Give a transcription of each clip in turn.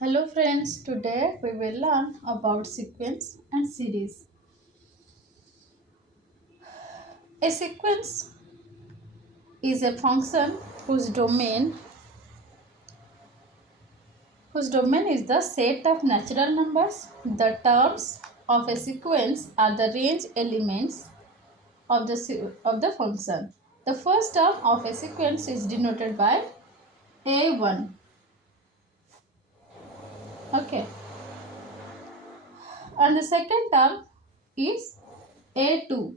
Hello friends, today we will learn about sequence and series. A sequence is a function whose domain is the set of natural numbers. The terms of a sequence are the range elements of the function. The first term of a sequence is denoted by a1. Okay. And the second term is a2.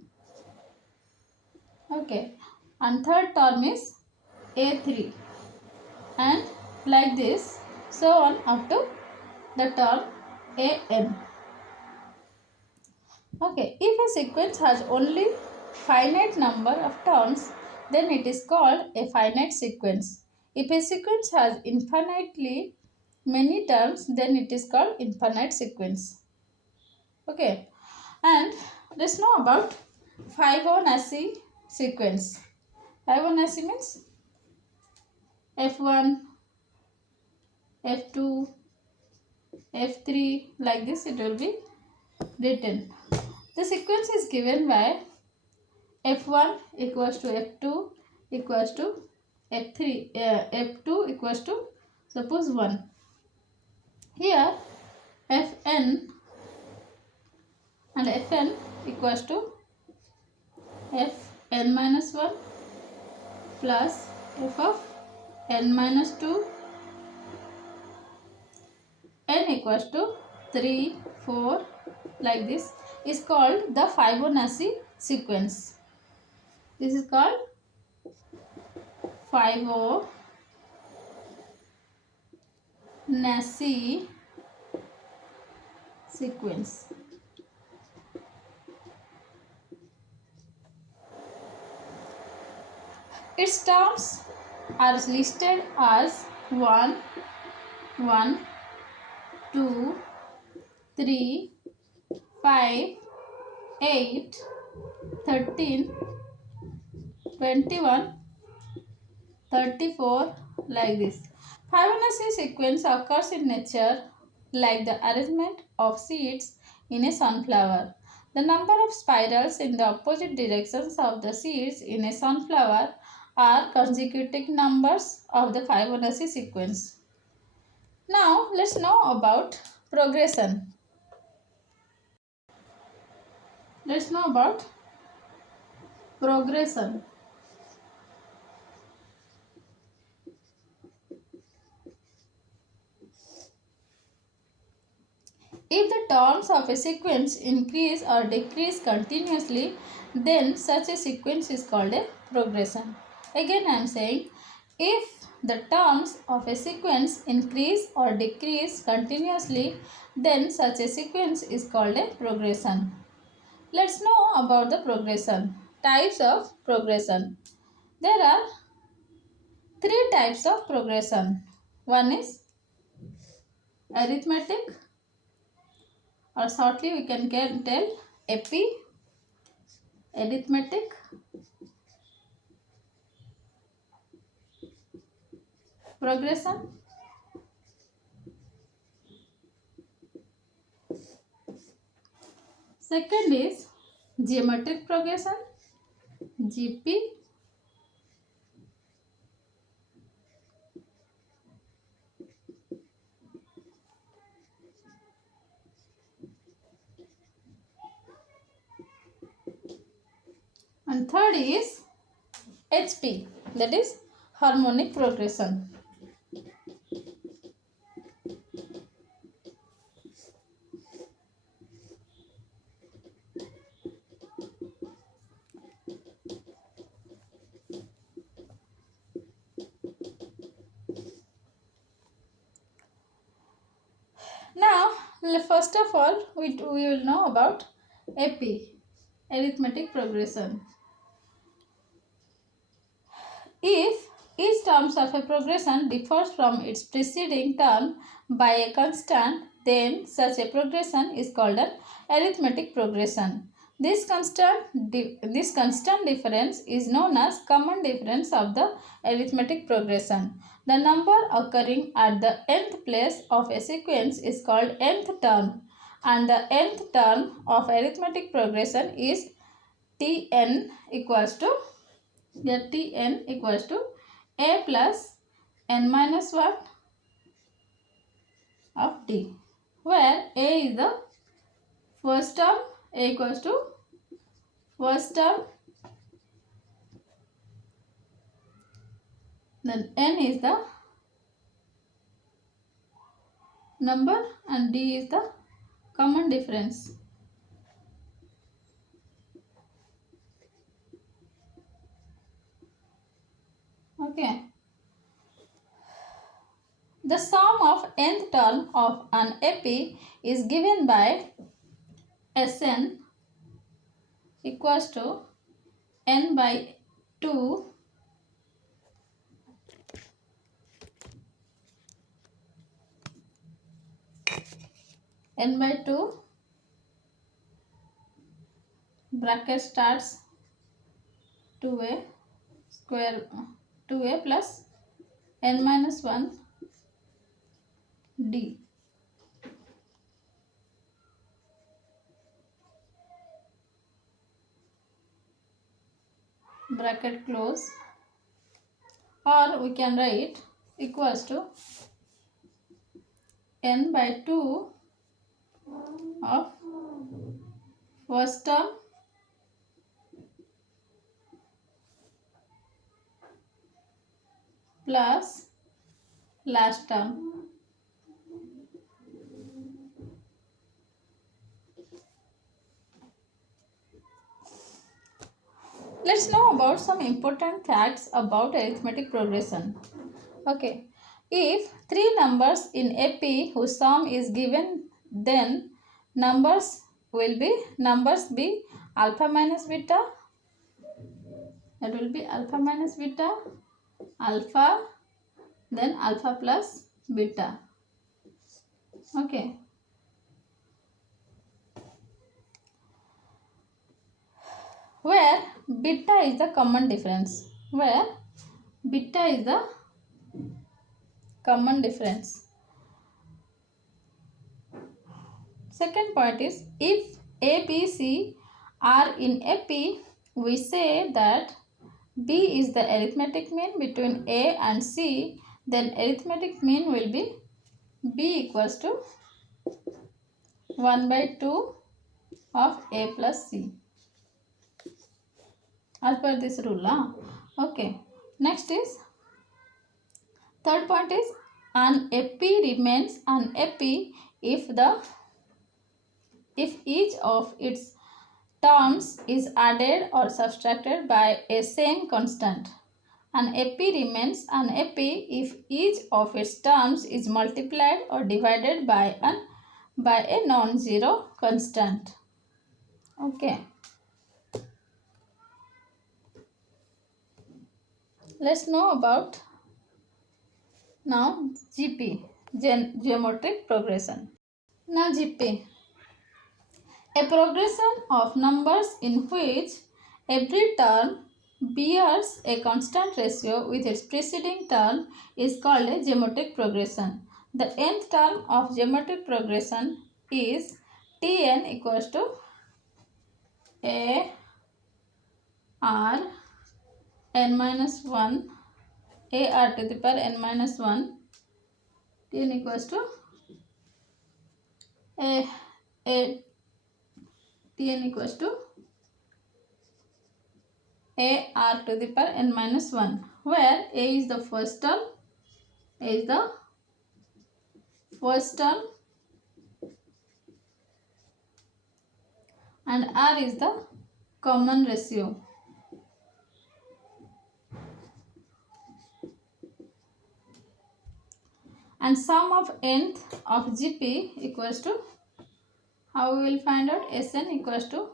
Okay. And third term is a3. And like this, so on up to the term an. Okay, if a sequence has only finite number of terms, then it is called a finite sequence. If a sequence has infinitely many terms, then it is called infinite sequence. Okay, and let's know about Fibonacci sequence. Fibonacci means f1, f2, f3, like this it will be written. The sequence is given by f1 equals to f2 equals to f3, f2 equals to suppose 1. Here fn and fn equals to fn minus 1 plus f of n minus 2, n equals to 3, 4, like this is called the Fibonacci sequence. This is called Fibonacci sequence. Its terms are listed as 1, 1, 2, 3, 5, 8, 13, 21, 34, like this. Fibonacci sequence occurs in nature like the arrangement of seeds in a sunflower. The number of spirals in the opposite directions of the seeds in a sunflower are consecutive numbers of the Fibonacci sequence. Now let's know about progression. Let's know about progression. If the terms of a sequence increase or decrease continuously, then such a sequence is called a progression. Again I am saying, if the terms of a sequence increase or decrease continuously, then such a sequence is called a progression. Let's know about the progression. Types of progression. There are three types of progression. One is arithmetic, or shortly we can tell epi arithmetic. Progression. Second is geometric progression, GP. And third is HP, that is harmonic progression. Now, first of all, we will know about AP, arithmetic progression. If each term of a progression differs from its preceding term by a constant, then such a progression is called an arithmetic progression. This constant difference is known as common difference of the arithmetic progression. The number occurring at the nth place of a sequence is called nth term, and the nth term of arithmetic progression is Tn equals to a plus n minus 1 of t, where a is the first term, a equals to first term, then n is the number and d is the common difference. Okay. The sum of nth term of an AP is given by Sn equals to n by 2 n by 2 bracket starts 2a square 2a plus n minus 1 d. Bracket close, or we can write equals to n by 2 of first term plus last term. Let's know about some important facts about arithmetic progression. Okay, if three numbers in AP whose sum is given, then numbers be alpha minus beta. That will be alpha minus beta, alpha, then alpha plus beta. Okay. Where beta is the common difference. Where beta is the common difference. Second point is, if A, B, C are in AP, we say that B is the arithmetic mean between A and C, then arithmetic mean will be B equals to 1 by 2 of A plus C. As per this rule. Okay. Next is, third point is, an AP remains an AP if each of its terms is added or subtracted by a same constant. An AP remains an AP if each of its terms is multiplied or divided by a non-zero constant. Okay. Let's know about now GP, geometric progression. Now GP, a progression of numbers in which every term bears a constant ratio with its preceding term is called a geometric progression. The nth term of geometric progression is Tn equals to a r n minus 1 a r to the power n minus 1 Tn equals to a Tn equals to a r to the power n minus 1, where a is the first term, and r is the common ratio. And sum of nth of GP equals to, how we will find out, Sn equals to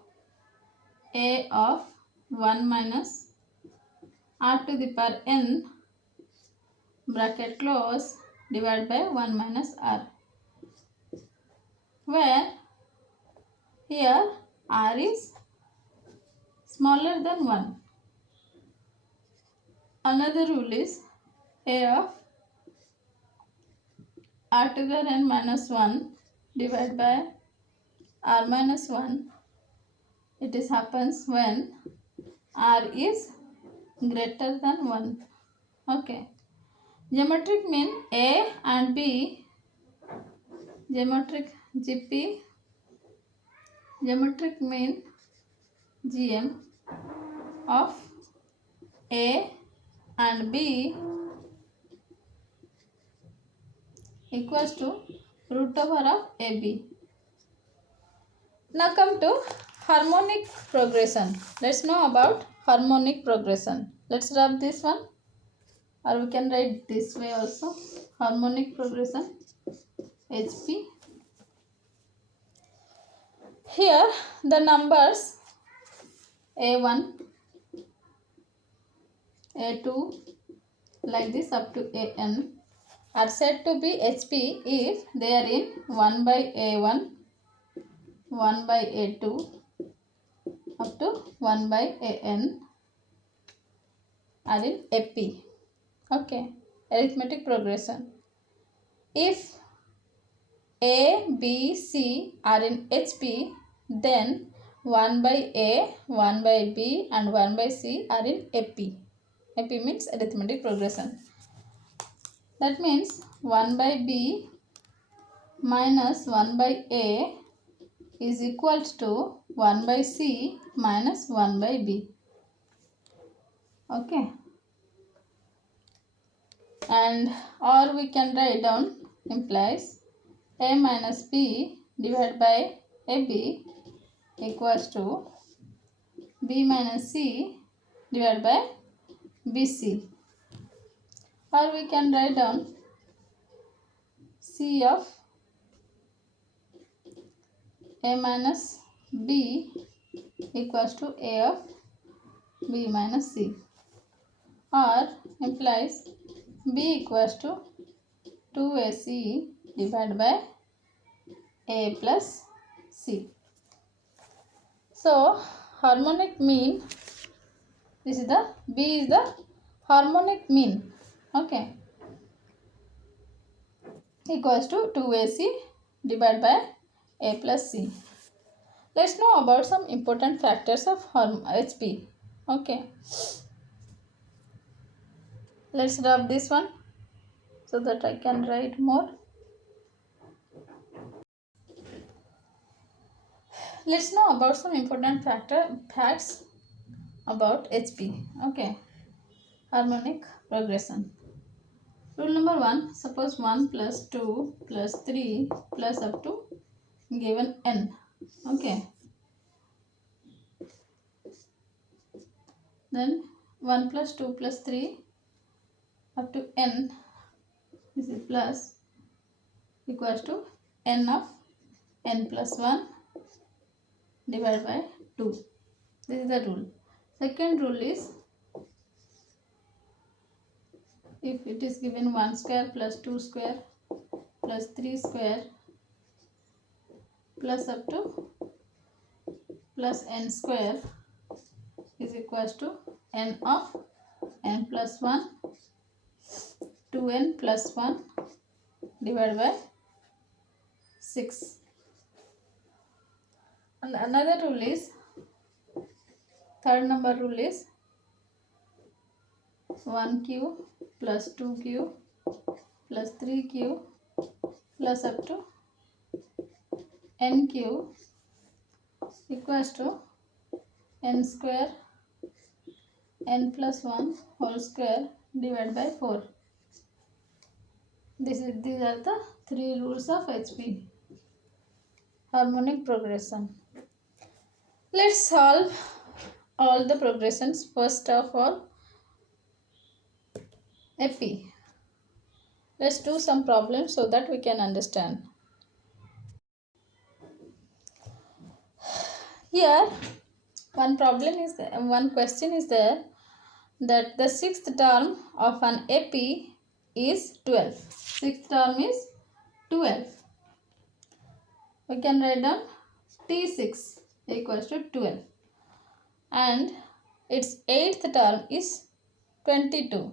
a of 1 minus r to the power n bracket close divided by 1 minus r, where here r is smaller than 1. Another rule is a of r to the n minus 1 divided by r minus 1. It is happens when r is greater than 1. Okay. Geometric mean A and B. Geometric GP. Geometric mean GM of A and B equals to root over of AB. Now come to harmonic progression. Let's know about harmonic progression. Let's rub this one, or we can write this way also. Harmonic progression, HP. Here the numbers A1, A2 like this up to AN are said to be HP if they are in 1 by A1, 1 by A2 up to 1 by AN are in AP. Okay, arithmetic progression. If A, B, C are in HP, then 1 by A, 1 by B and 1 by C are in AP. AP means arithmetic progression. That means 1 by B minus 1 by A is equal to 1 by C minus 1 by B. Okay. And or we can write down implies A minus B divided by AB equals to B minus C divided by BC. Or we can write down C of A minus B equals to A of B minus C. Or implies B equals to 2AC divided by A plus C. So harmonic mean, this is the B is the harmonic mean. Okay, equals to 2AC divided by A plus C. Let's know about some important factors of HP. Okay, let's rub this one so that I can write more. Let's know about some important facts about HP. Okay, harmonic progression. Rule number 1, suppose 1 plus 2 plus 3 plus up to given n. Okay, then 1 plus 2 plus 3 up to n, this is plus, equals to n of n plus 1 divided by 2. This is the rule. Second rule is, if it is given 1 square plus 2 square plus 3 square plus up to plus n square is equals to n of n plus 1 2n plus 1 divided by 6. And another rule is, third number rule is 1q plus 2q plus 3q plus up to nq equals to n square n plus 1 whole square divided by 4. These are the 3 rules of HP, harmonic progression. Let's solve all the progressions. First of all, AP. Let's do some problems so that we can understand. Here, one question is there, that the sixth term of an AP is 12. Sixth term is 12. We can write down T6 equals to 12. And its eighth term is 22.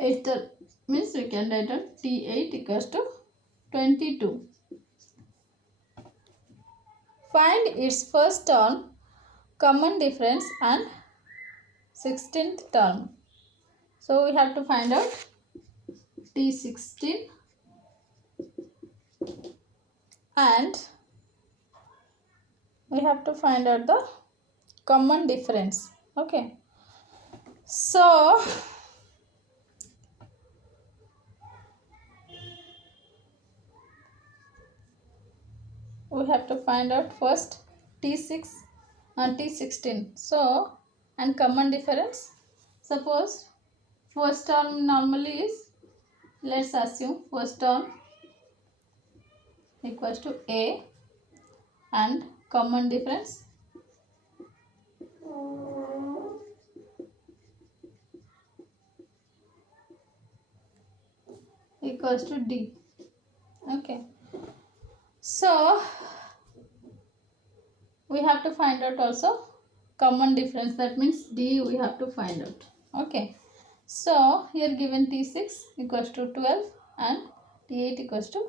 Eighth term means we can write down T8 equals to 22. Find its first term, common difference and 16th term. So we have to find out T16 and we have to find out the common difference. Okay. So we have to find out first T6 and T16. So, and common difference. Suppose first term normally is, let's assume first term equals to A and common difference equals to D. Okay. So, we have to find out also common difference, that means D we have to find out. Okay. So here given T6 equals to 12 and T8 equals to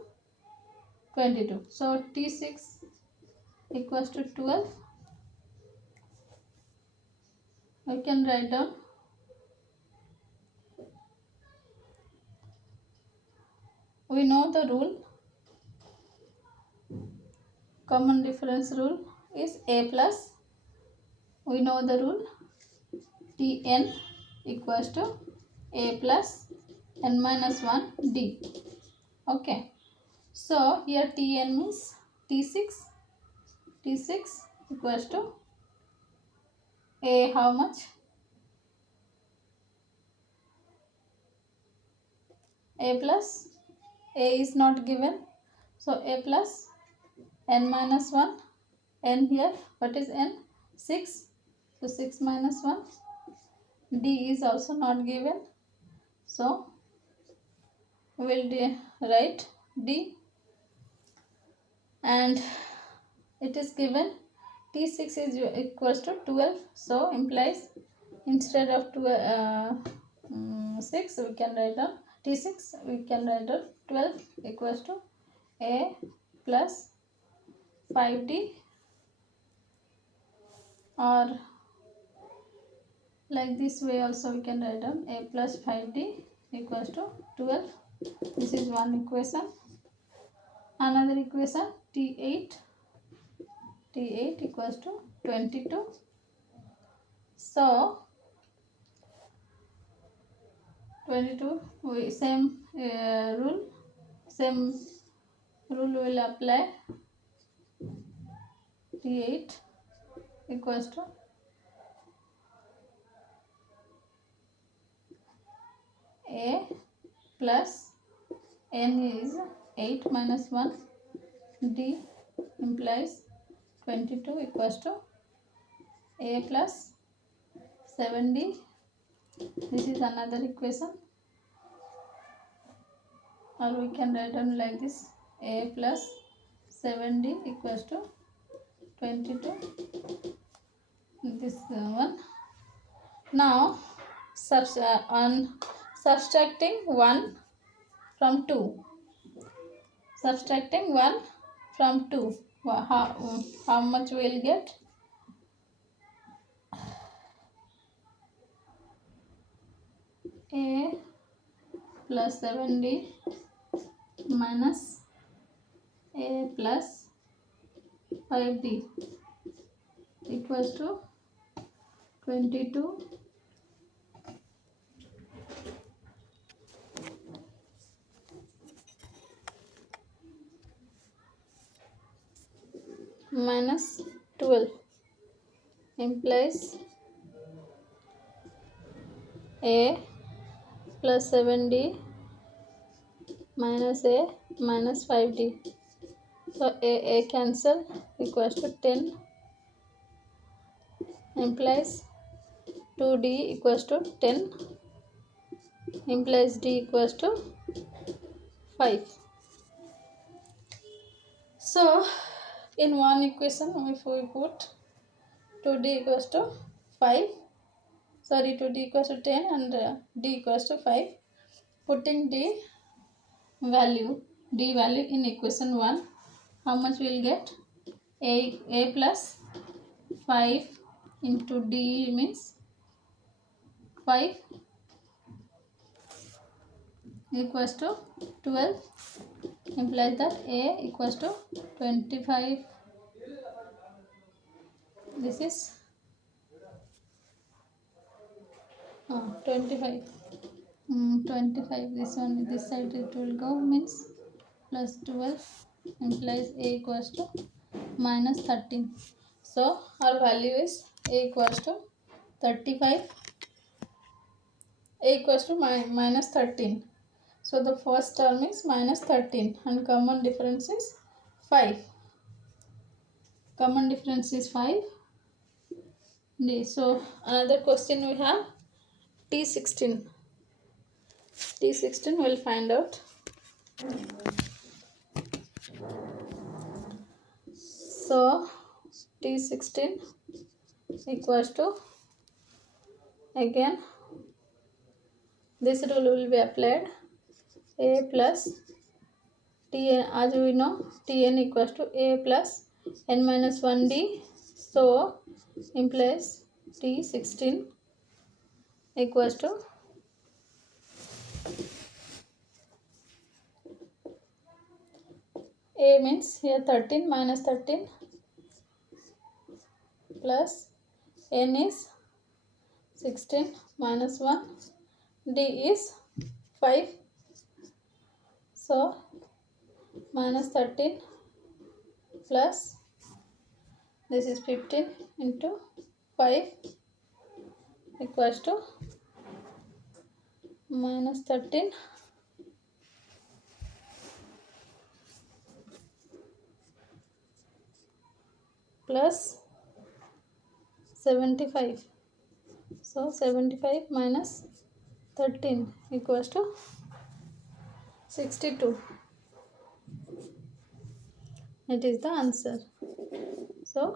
22. So T6 equals to 12. We can write down we know the rule, common difference rule is A plus, we know the rule Tn equals to A plus n minus 1 D. Okay. So here Tn means T6 equals to A how much? A plus, A is not given, so A plus n minus 1, n here, what is n? 6, so 6 minus 1, D is also not given, so we will write D, and it is given T6 is equals to 12, so implies instead of 6 we can write down T6, we can write down 12 equals to A plus 5D, or like this way also we can write down A plus 5D equals to 12. This is one equation. Another equation T8 equals to 22. So 22 we same rule will apply. T8 equals to A plus n is 8 minus 1 D implies 22 equals to A plus 7D. This is another equation, or we can write down like this A plus 7D equals to 22. This one. Now on subtracting 1 from 2. Subtracting 1 from 2. How much we will get? A plus 7D minus A plus 5D equals to 22 minus 12 implies A plus 7D minus A minus 5D. So A cancel equals to 10 implies 2D equals to 10 implies D equals to 5. So in one equation if we put 2D equals to 5, 2D equals to 10 and D equals to 5, putting D value d value in equation 1, how much we will get? A plus 5 into d means 5 equals to 12, implies that A equals to 25. This is 25. 25. This one, this side it will go, means plus 12 implies A equals to minus 13. So our value is A equals to 35. A equals to minus 13. So the first term is minus 13 and common difference is 5. Common difference is 5. So another question we have T16. T16 we'll find out. So T16 equals to, again this rule will be applied. A plus Tn, as we know, Tn equals to A plus n minus 1d. So implies T16 equals to A means here 13 minus 13 plus n is 16 minus 1, d is 5. So minus 13 plus this is 15 into 5 equals to minus 13 plus 75. So 75 minus 13 equals to 62. It is the answer. So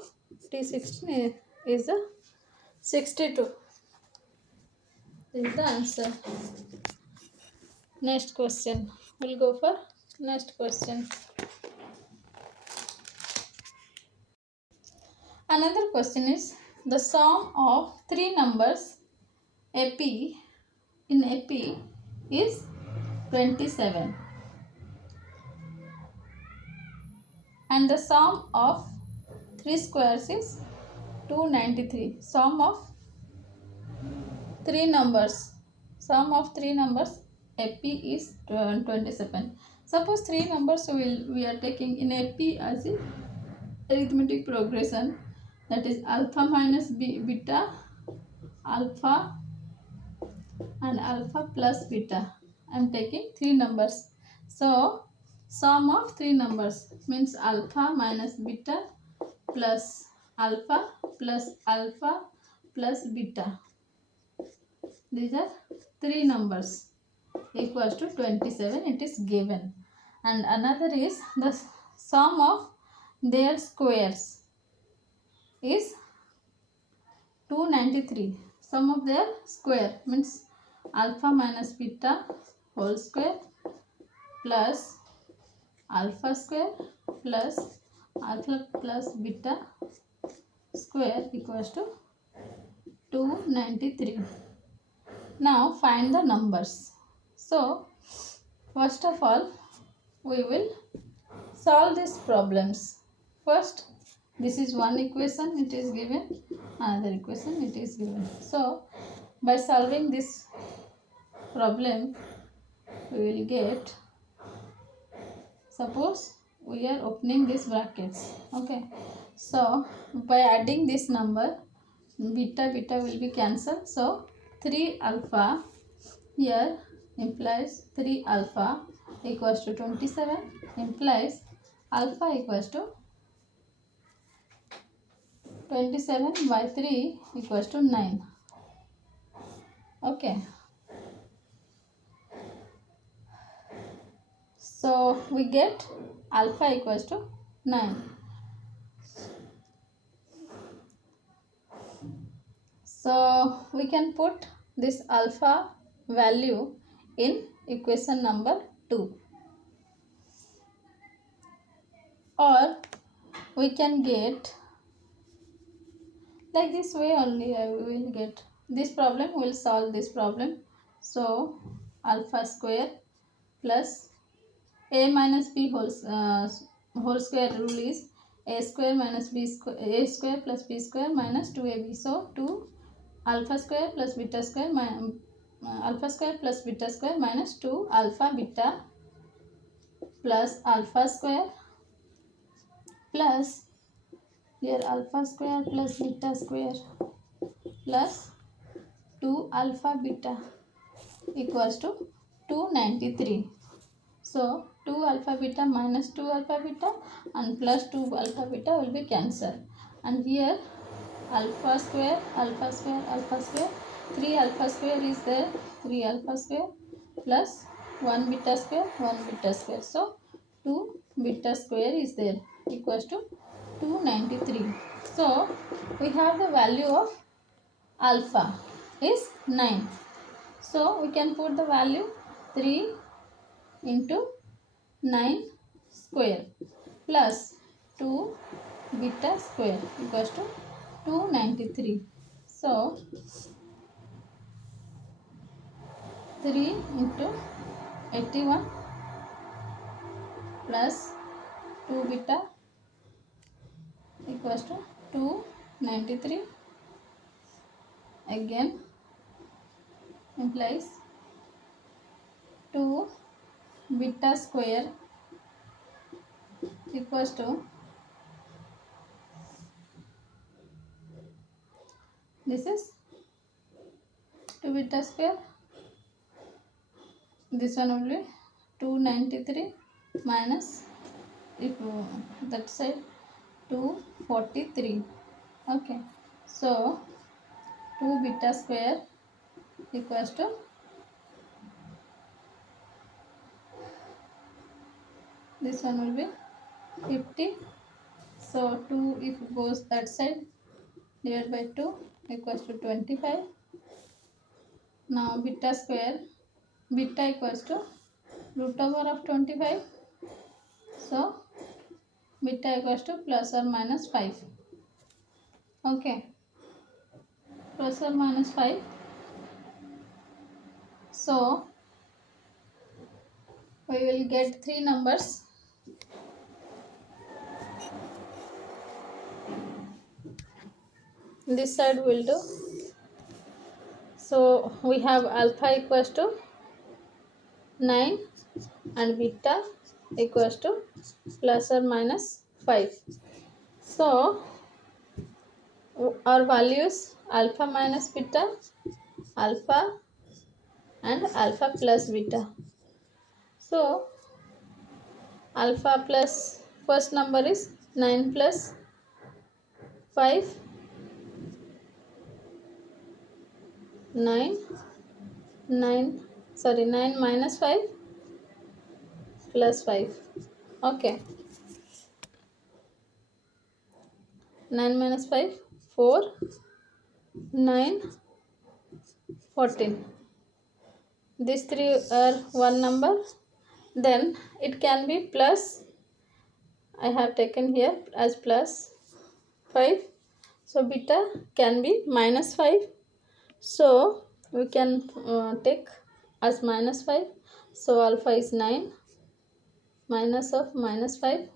T16 is the 62. This is the answer. Next question. We'll go for next question. Another question is the sum of three numbers AP in AP is 27 and the sum of three squares is 293. Sum of three numbers AP is 27. Suppose three numbers we are taking in AP as in arithmetic progression, that is alpha minus beta, alpha and alpha plus beta. I am taking three numbers. So sum of three numbers means alpha minus beta plus alpha plus beta. These are three numbers equals to 27. It is given. And another is the sum of their squares is 293. Sum of their square means alpha minus beta whole square plus alpha square plus alpha plus beta square equals to 293. Now find the numbers. So first of all we will solve these problems. First, this is one equation, it is given, another equation it is given. So by solving this problem we will get, suppose we are opening these brackets, okay, so by adding this number beta will be cancelled. So 3 alpha here implies 3 alpha equals to 27, implies alpha equals to 27 by 3 equals to 9. Okay. So we get alpha equals to 9. So we can put this alpha value in equation number 2. or we can get like this way only. I will get this problem, will solve this problem. So alpha square plus a minus b whole square rule is a square minus b square, a square plus b square minus 2ab. So 2 alpha square plus beta square alpha square plus beta square minus 2 alpha beta plus alpha square plus here alpha square plus beta square plus 2 alpha beta equals to 293. So 2 alpha beta minus 2 alpha beta and plus 2 alpha beta will be cancelled. And here alpha square, 3 alpha square is there, 3 alpha square plus 1 beta square, 1 beta square. So 2 beta square is there equals to 293. So we have the value of alpha is 9. So we can put the value 3 into 9 square plus 2 beta square equals to 293. So 3 into 81 plus 2 beta equals to 293. Again implies 2 beta square equals to this is 2 beta square, this one will be 293 minus if that side 243. Okay, so 2 beta square equals to this one will be 50. So 2 if it goes that side divided by 2 equals to 25. Now beta square, beta equals to root over of 25. So beta equals to plus or minus 5. Okay, plus or minus 5. So we will get 3 numbers. This side will do. So we have alpha equals to 9 and beta equals to plus or minus 5. So our values alpha minus beta, alpha and alpha plus beta. So alpha plus first number is 9 plus 5, 9 minus 5 plus 5. Okay, 9 minus 5 4, 9 14. These three are one number. Then it can be plus, I have taken here as plus 5. So beta can be minus 5. So we can take as minus 5. So alpha is 9 minus of minus 5,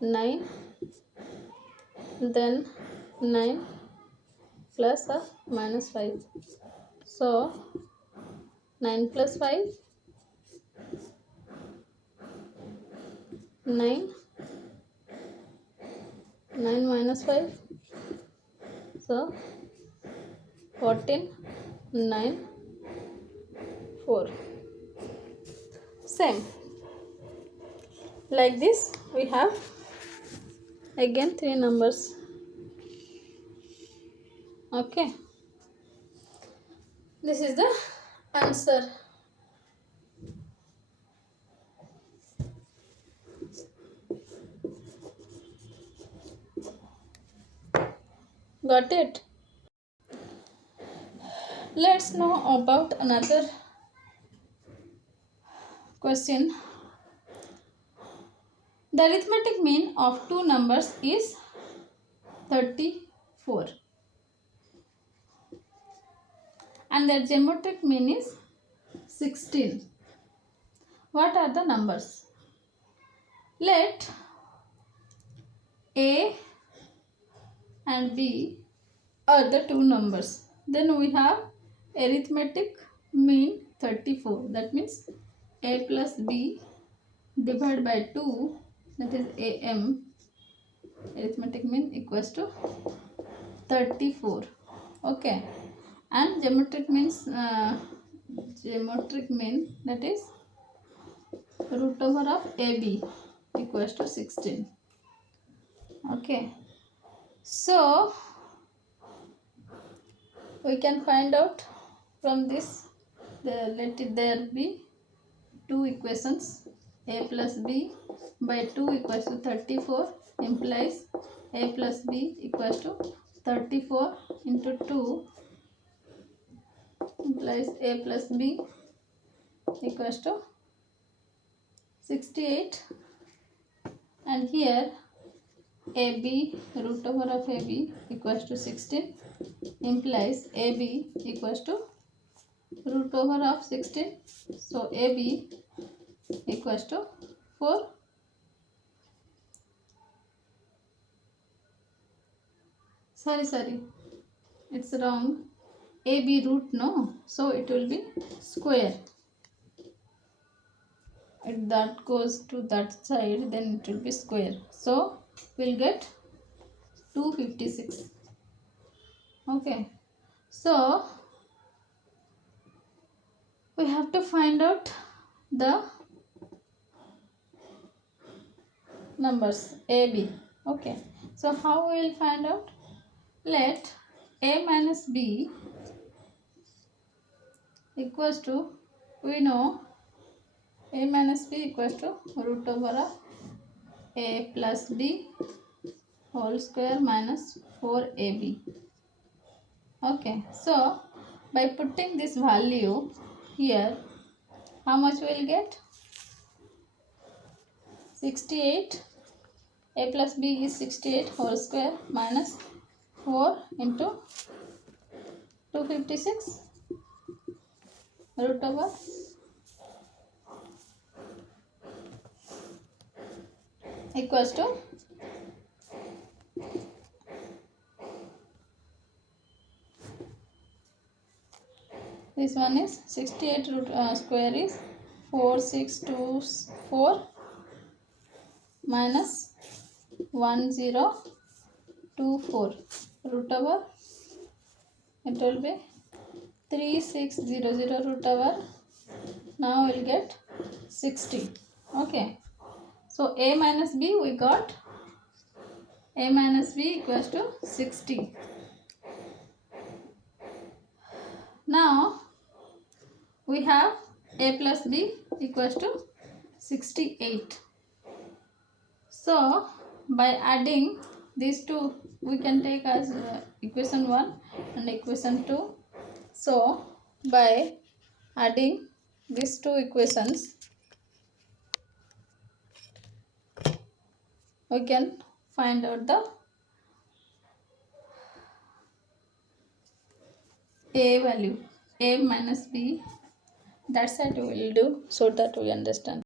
9, then 9 plus of minus 5. So 9 plus 5, 9, 9 minus 5. So 14, 9, 4. Same. Like this we have again 3 numbers. Okay. This is the answer. Got it? Let's know about another question. The arithmetic mean of two numbers is 34 and their geometric mean is 16. What are the numbers? Let A and B are the two numbers. Then we have arithmetic mean 34. That means A plus B divided by 2, that is AM, arithmetic mean equals to 34. Okay, and geometric mean that is root over of AB equals to 16. Okay, so we can find out from this, let it there be two equations. A plus B by 2 equals to 34 implies A plus B equals to 34 into 2 implies A plus B equals to 68, and here AB root over of AB equals to 16 implies AB equals to root over of 16. So AB equals to 4. Sorry, it's wrong. AB root, no, so it will be square. If that goes to that side, then it will be square. So we'll get 256. Okay, so we have to find out the numbers AB. Okay, so how we will find out? Let A minus B equals to, we know A minus B equals to root over of A plus B whole square minus 4AB. Okay, so by putting this value here, how much we will get? 68. A plus B is 68 whole square minus 4 into 256 root over equals to this one is 68 root square is 4624 minus 1024 root over, it will be 3600 root over, now we will get 60. Okay, so A minus B we got A minus B equals to 60. Now we have A plus B equals to 68. So by adding these two, we can take as equation 1 and equation 2. So by adding these two equations, we can find out the A value, A minus B. That's what we will do so that we understand.